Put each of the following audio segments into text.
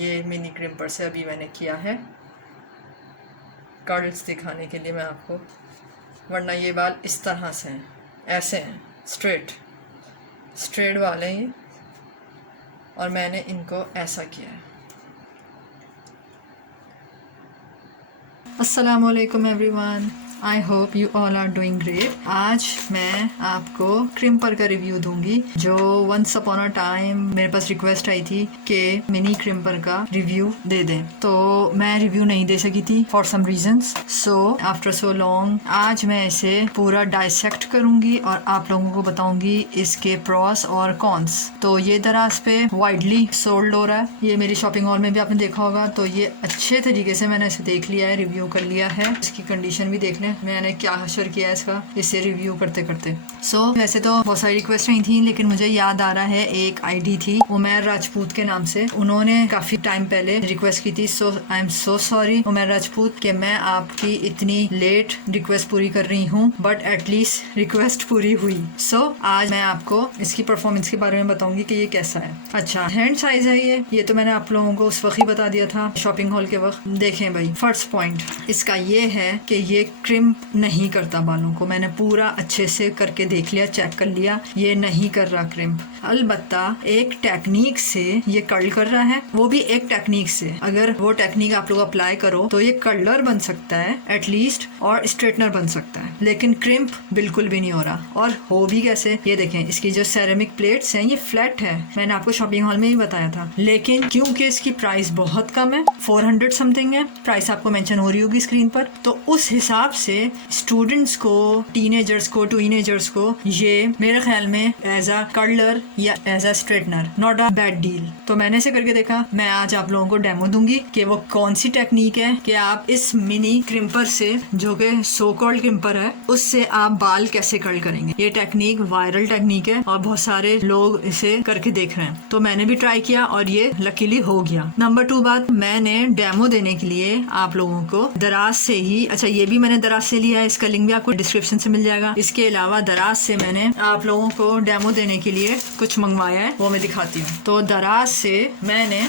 ये mini crimper से अभी मैंने किया है कर्ल्स दिखाने के लिए मैं आपको, वरना ये बाल इस तरह से हैं, ऐसे हैं, स्ट्रेट वाले हैं ये, और मैंने इनको ऐसा किया है। अस्सलाम वालेकुम everyone, I hope you all are doing great. आज मैं आपको क्रिम्पर का रिव्यू दूंगी जो वंस अपॉन अ टाइम मेरे पास रिक्वेस्ट आई थी कि मिनी क्रिम्पर का रिव्यू दे दें, तो मैं रिव्यू नहीं दे सकी थी for some reasons. So after so long आज मैं इसे पूरा डाइसेक्ट करूंगी और आप लोगों को बताऊंगी इसके प्रॉस और कॉन्स। तो ये दराज पे वाइडली सोल्ड हो रहा है, ये मेरी शॉपिंग हॉल में भी आपने देखा होगा। तो ये अच्छे तरीके से मैंने इसे देख लिया है, रिव्यू कर लिया है, इसकी कंडीशन भी देख लें मैंने क्या हशर किया है इसका इसे रिव्यू करते करते। वैसे तो बहुत सारी रिक्वेस्ट नहीं थी, लेकिन मुझे याद आ रहा है एक आईडी थी उमैर राजपूत के नाम से, उन्होंने काफी टाइम पहले रिक्वेस्ट की थी। So I am so sorry Umair Rajput कि मैं आपकी इतनी लेट रिक्वेस्ट पूरी कर रही हूँ, बट एटलीस्ट रिक्वेस्ट पूरी हुई। आज मैं आपको इसकी परफॉर्मेंस के बारे में बताऊंगी कि ये कैसा है। अच्छा, हैंड साइज है ये तो मैंने आप लोगों को उस वक्त ही बता दिया था शॉपिंग हॉल के वक्त। देखें भाई, फर्स्ट पॉइंट इसका ये है कि ये क्रिम्प नहीं करता बालों को। मैंने पूरा अच्छे से करके देख लिया, चेक कर लिया, ये नहीं कर रहा क्रिम्प। अलबत्ता एक टेक्निक से ये कर्ल कर रहा है, वो भी एक टेक्निक से। अगर वो टेक्निक आप लोग अप्लाई करो तो ये कर्लर बन सकता है एटलीस्ट, और स्ट्रेटनर बन सकता है, लेकिन क्रिम्प बिल्कुल भी नहीं हो रहा। और हो भी कैसे, ये देखें, इसकी जो सेरेमिक प्लेट्स हैं ये फ्लैट है, मैंने आपको शॉपिंग हॉल में ही बताया था। लेकिन क्योंकि इसकी प्राइस बहुत कम है, 400 समथिंग है, प्राइस आपको मेंशन हो रही होगी स्क्रीन पर, तो उस हिसाब से स्टूडेंट्स को, टीनेजर्स को ये मेरे ख्याल में एज अ कर्लर या as a straightener not a bad deal. तो मैंने इसे करके देखा। मैं आज आप लोगों को डेमो दूंगी कि वो कौन सी टेक्निक है कि आप इस मिनी क्रिम्पर से, जो कि सो कॉल्ड क्रिम्पर है, उससे आप बाल कैसे कर्ल करेंगे। ये टेक्निक वायरल टेक्निक है और बहुत सारे लोग इसे करके देख रहे हैं, तो मैंने भी ट्राई किया और ये लकीली हो गया। नंबर 2 बात, मैंने डेमो देने के लिए आप लोगों को दराज से ही, अच्छा ये भी मैंने दराज से लिया है, इसका लिंक भी आपको डिस्क्रिप्शन से मिल जाएगा। इसके अलावा दराज से मैंने आप लोगों को डेमो देने के लिए कुछ मंगवाया है, वो मैं दिखाती हूँ। तो दराज से मैंने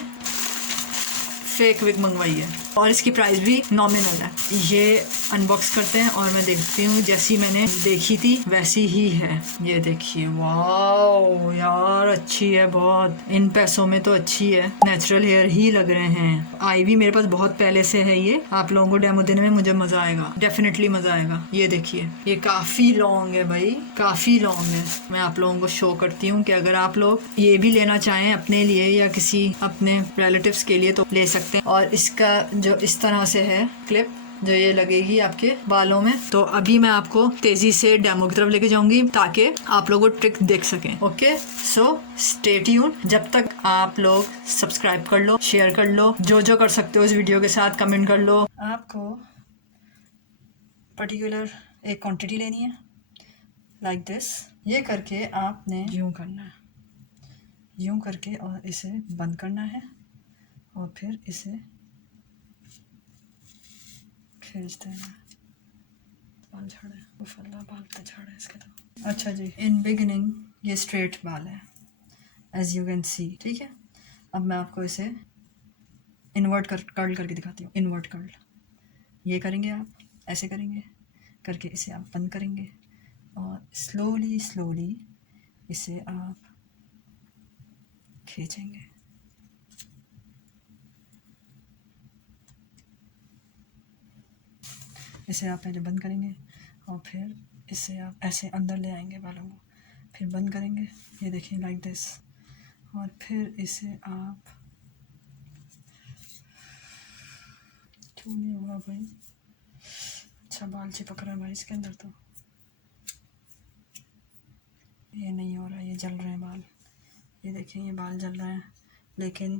फेक विग मंगवाई है और इसकी प्राइस भी नॉमिनल है। ये अनबॉक्स करते हैं और मैं देखती हूँ, जैसी मैंने देखी थी वैसी ही है। ये देखिए, वाओ यार, अच्छी है बहुत, इन पैसों में तो अच्छी है, नेचुरल हेयर ही लग रहे हैं। आई भी मेरे पास बहुत पहले से है ये, आप लोगों को डेमो देने में मुझे मजा आएगा, डेफिनेटली मजा आएगा। ये देखिए, ये काफी लॉन्ग है भाई, काफी लॉन्ग है। मैं आप लोगों को शो करती हूँ कि अगर आप लोग ये भी लेना चाहें अपने लिए या किसी अपने रिलेटिव्स के लिए तो ले सकते हैं। और इसका जो इस तरह से है क्लिप, जो ये लगेगी आपके बालों में। तो अभी मैं आपको तेजी से डेमो की तरफ लेके जाऊंगी ताकि आप लोग वो ट्रिक देख सकें। Okay, so stay tune. जब तक आप लोग सब्सक्राइब कर लो, शेयर कर लो, जो कर सकते हो इस वीडियो के साथ, कमेंट कर लो। आपको पर्टिकुलर एक क्वांटिटी लेनी है लाइक दिस। ये करके आपने यूं करना है, यूं करके, और इसे बंद करना है और फिर इसे खींचते हैं। बाल झाड़ा है, उफल्ला बाल तो झाड़ा है इसके तो। अच्छा जी, इन बिगिनिंग ये स्ट्रेट बाल है एज यू कैन सी, ठीक है। अब मैं आपको इसे इन्वर्ट कर्ल करके दिखाती हूँ। इन्वर्ट कर्ल ये करेंगे आप, ऐसे करेंगे करके इसे आप बंद करेंगे और स्लोली स्लोली इसे आप खींचेंगे। इसे आप पहले बंद करेंगे और फिर इसे आप ऐसे अंदर ले आएंगे बालों को, फिर बंद करेंगे, ये देखिए लाइक दिस, और फिर इसे आप, क्यों नहीं होगा भाई, अच्छा बाल चिपक रहा है भाई इसके अंदर, तो ये नहीं हो रहा, ये जल रहे हैं बाल, ये देखिए ये बाल जल रहे हैं, लेकिन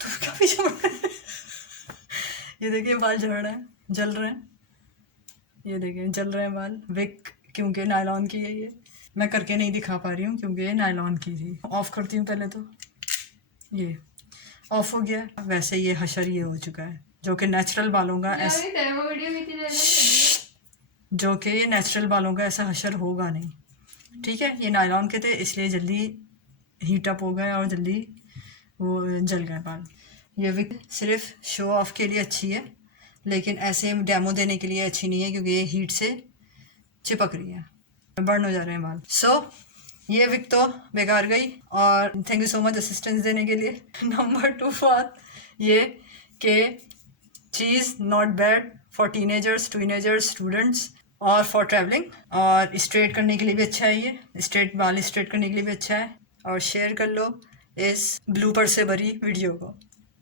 तो काफी जल रहे हैं ये देखिए बाल झड़ रहे हैं, जल रहे हैं, ये देखिए जल रहे हैं बाल। विक क्योंकि नायलॉन की है, ये मैं करके नहीं दिखा पा रही हूँ क्योंकि ये नायलॉन की थी। ऑफ करती हूँ पहले, तो ये ऑफ हो गया। वैसे ये हशर ये हो चुका है, जो कि नेचुरल बालों का जो कि ये नेचुरल बालों का ऐसा हशर होगा नहीं, ठीक है। ये नायलॉन के थे इसलिए जल्दी हीट अप हो गए और जल्दी वो जल गए बाल। ये विग सिर्फ शो ऑफ के लिए अच्छी है, लेकिन ऐसे डेमो देने के लिए अच्छी नहीं है क्योंकि ये हीट से चिपक रही है, बर्न हो जा रहे हैं बाल। ये विग तो बेकार गई, और thank you so much assistance देने के लिए। नंबर 2 बात ये कि चीज़ not bad for teenagers, students और फॉर ट्रैवलिंग, और स्ट्रेट करने के लिए भी अच्छा है, ये बाल स्ट्रेट करने के लिए भी अच्छा है। और शेयर कर लो इस ब्लूपर से भरी वीडियो को।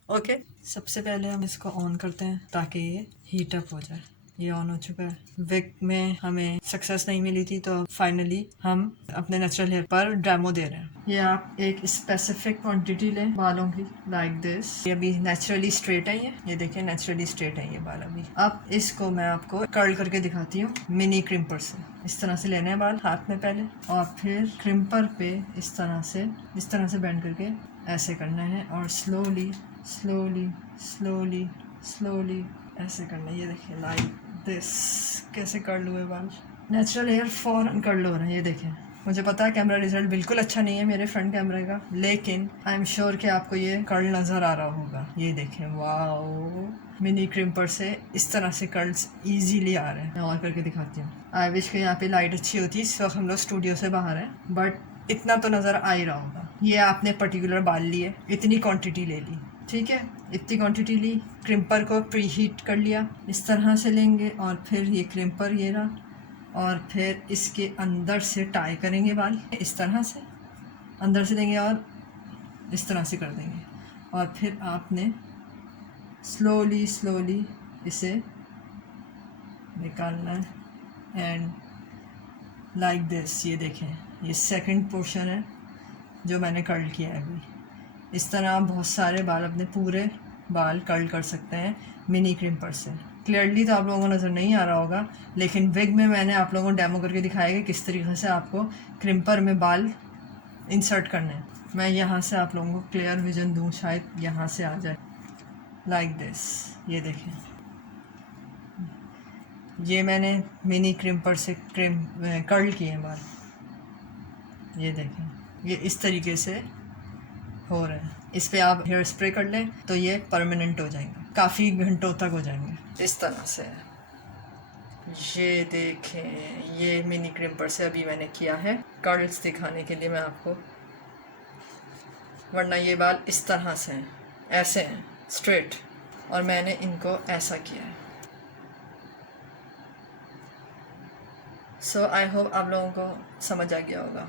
ओके, सबसे पहले हम इसको ऑन करते हैं ताकि ये हीट अप हो जाए। ये ऑन हो चुका है। विग में हमें सक्सेस नहीं मिली थी, तो फाइनली हम अपने नेचुरल हेयर पर डेमो दे रहे हैं। ये आप एक स्पेसिफिक क्वांटिटी लें बालों की, लाइक दिस। ये अभी नेचुरली स्ट्रेट है, ये देखिए नेचुरली स्ट्रेट है ये बाल अभी। अब इसको मैं आपको कर्ल करके दिखाती हूँ मिनी क्रिम्पर से। इस तरह से लेने हैं बाल हाथ में पहले, और फिर क्रिम्पर पे इस तरह से बेंड करके ऐसे करना है, और स्लोली ऐसे करना है। ये देखिए लाइक दिस, कैसे कर्ल हुए बाल। नेचुरल हेयर फौरन कर्ल हो रहे हैं, ये देखें। मुझे पता है कैमरा रिजल्ट बिल्कुल अच्छा नहीं है मेरे फ्रंट कैमरे का, लेकिन आई एम श्योर कि आपको ये कर्ल नज़र आ रहा होगा। ये देखें, वाओ, मिनी क्रिम्पर से इस तरह से कर्ल्स इजीली आ रहे हैं। मैं और करके दिखाती हूँ। आई विश कि यहाँ पे लाइट अच्छी होती। इस वक्त हम लोग स्टूडियो से बाहर हैं, बट इतना तो नज़र आ ही रहा होगा। ये आपने पर्टिकुलर बाल लिए, इतनी क्वांटिटी ले ली, ठीक है, इतनी क्वांटिटी ली। क्रिम्पर को प्री हीट कर लिया, इस तरह से लेंगे, और फिर ये क्रिम्पर ये रहा, और फिर इसके अंदर से टाई करेंगे बाल, इस तरह से अंदर से देंगे और इस तरह से कर देंगे, और फिर आपने स्लोली इसे निकालना है, एंड लाइक दिस। ये देखें, ये सेकंड पोर्शन है जो मैंने कर्ल किया है अभी। इस तरह आप बहुत सारे बाल, अपने पूरे बाल कर्ल कर सकते हैं मिनी क्रिम्पर से। क्लियरली तो आप लोगों को नज़र नहीं आ रहा होगा, लेकिन विग में मैंने आप लोगों को डेमो करके दिखाया कि किस तरीके से आपको क्रिम्पर में बाल इंसर्ट करने हैं। मैं यहाँ से आप लोगों को क्लियर विजन दूँ, शायद यहाँ से आ जाए, लाइक दिस। ये देखें, ये मैंने मिनी क्रिम्पर से कर्ल किए हैं बाल। ये देखें, ये इस तरीके से हो रहे हैं। इस पे आप हेयर स्प्रे कर लें तो ये परमानेंट हो जाएंगे, काफ़ी घंटों तक हो जाएंगे इस तरह से। ये देखें, ये मिनी क्रिम्पर से अभी मैंने किया है कर्ल्स दिखाने के लिए मैं आपको, वरना ये बाल इस तरह से हैं, ऐसे हैं स्ट्रेट, और मैंने इनको ऐसा किया है। सो आई होप आप लोगों को समझ आ गया होगा।